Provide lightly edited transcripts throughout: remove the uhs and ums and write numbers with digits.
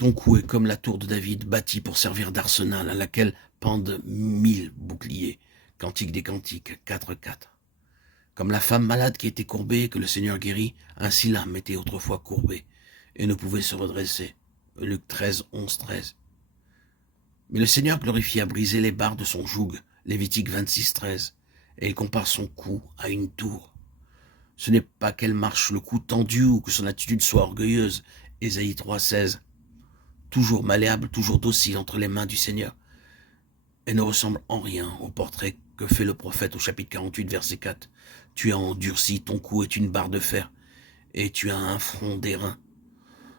Ton cou est comme la tour de David, bâtie pour servir d'arsenal, à laquelle pendent 1000 boucliers. Cantique des cantiques, 4-4. Comme la femme malade qui était courbée et que le Seigneur guérit, ainsi l'âme était autrefois courbée et ne pouvait se redresser. Luc 13, 11, 13. Mais le Seigneur glorifie à briser les barres de son joug, Lévitique 26, 13. Et il compare son cou à une tour. Ce n'est pas qu'elle marche le cou tendu ou que son attitude soit orgueilleuse, Ésaïe 3, 16. Toujours malléable, toujours docile entre les mains du Seigneur. Elle ne ressemble en rien au portrait que fait le prophète au chapitre 48, verset 4. Tu as endurci, ton cou est une barre de fer, et tu as un front d'airain.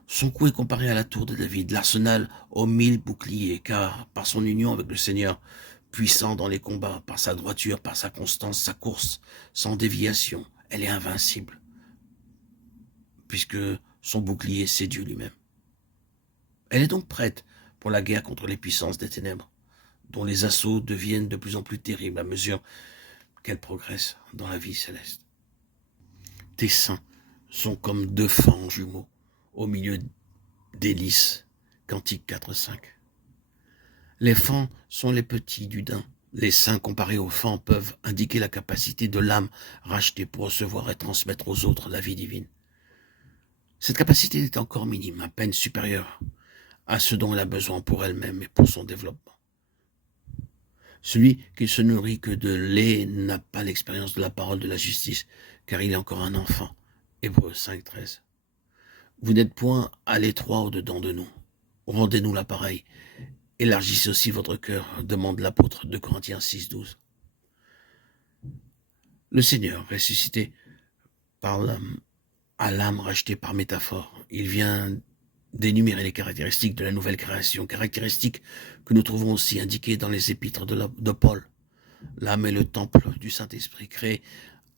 Son cou est comparé à la tour de David, l'arsenal aux 1000 boucliers, car par son union avec le Seigneur, puissant dans les combats, par sa droiture, par sa constance, sa course, sans déviation, elle est invincible, puisque son bouclier c'est Dieu lui-même. Elle est donc prête pour la guerre contre les puissances des ténèbres, dont les assauts deviennent de plus en plus terribles à mesure qu'elle progresse dans la vie céleste. Tes seins sont comme deux fans jumeaux au milieu des lys, Cantique 4-5. Les fans sont les petits du daim. Les seins comparés aux fans peuvent indiquer la capacité de l'âme rachetée pour recevoir et transmettre aux autres la vie divine. Cette capacité est encore minime, à peine supérieure à ce dont elle a besoin pour elle-même et pour son développement. Celui qui se nourrit que de lait n'a pas l'expérience de la parole de la justice, car il est encore un enfant. Hébreux 5.13. Vous n'êtes point à l'étroit au-dedans de nous. Rendez-nous l'appareil. Élargissez aussi votre cœur, demande l'apôtre de Corinthiens 6.12. Le Seigneur, ressuscité par l'âme, à l'âme rachetée par métaphore, il vient d'énumérer les caractéristiques de la nouvelle création, caractéristiques que nous trouvons aussi indiquées dans les épîtres de Paul. L'âme est le temple du Saint-Esprit, créé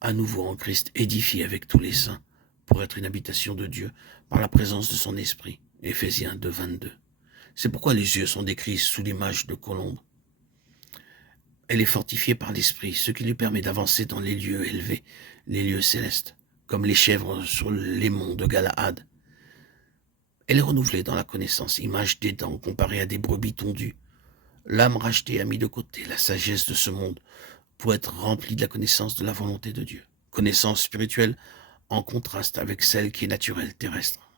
à nouveau en Christ, édifié avec tous les saints, pour être une habitation de Dieu, par la présence de son Esprit. Éphésiens 2.22. C'est pourquoi les yeux sont décrits sous l'image de colombe. Elle est fortifiée par l'Esprit, ce qui lui permet d'avancer dans les lieux élevés, les lieux célestes, comme les chèvres sur les monts de Galaad. Elle est renouvelée dans la connaissance, image des dents comparée à des brebis tondues. L'âme rachetée a mis de côté la sagesse de ce monde pour être remplie de la connaissance de la volonté de Dieu. Connaissance spirituelle en contraste avec celle qui est naturelle, terrestre.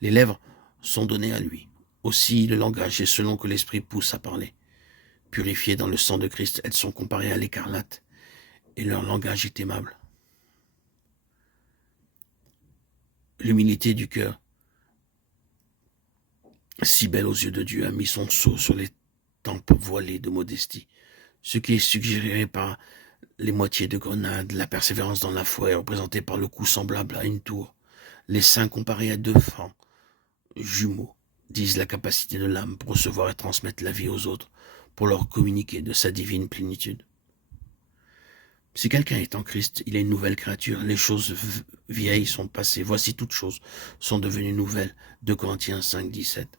Les lèvres sont données à lui. Aussi le langage est selon que l'esprit pousse à parler. Purifiées dans le sang de Christ, elles sont comparées à l'écarlate et leur langage est aimable. L'humilité du cœur, si belle aux yeux de Dieu, a mis son sceau sur les tempes voilées de modestie, ce qui est suggéré par les moitiés de grenade, la persévérance dans la foi est représentée par le cou semblable à une tour, les seins comparés à deux fans jumeaux, disent la capacité de l'âme pour recevoir et transmettre la vie aux autres, pour leur communiquer de sa divine plénitude. Si quelqu'un est en Christ, il est une nouvelle créature, les choses vieilles sont passées, voici toutes choses sont devenues nouvelles, 2 Corinthiens 5, 17.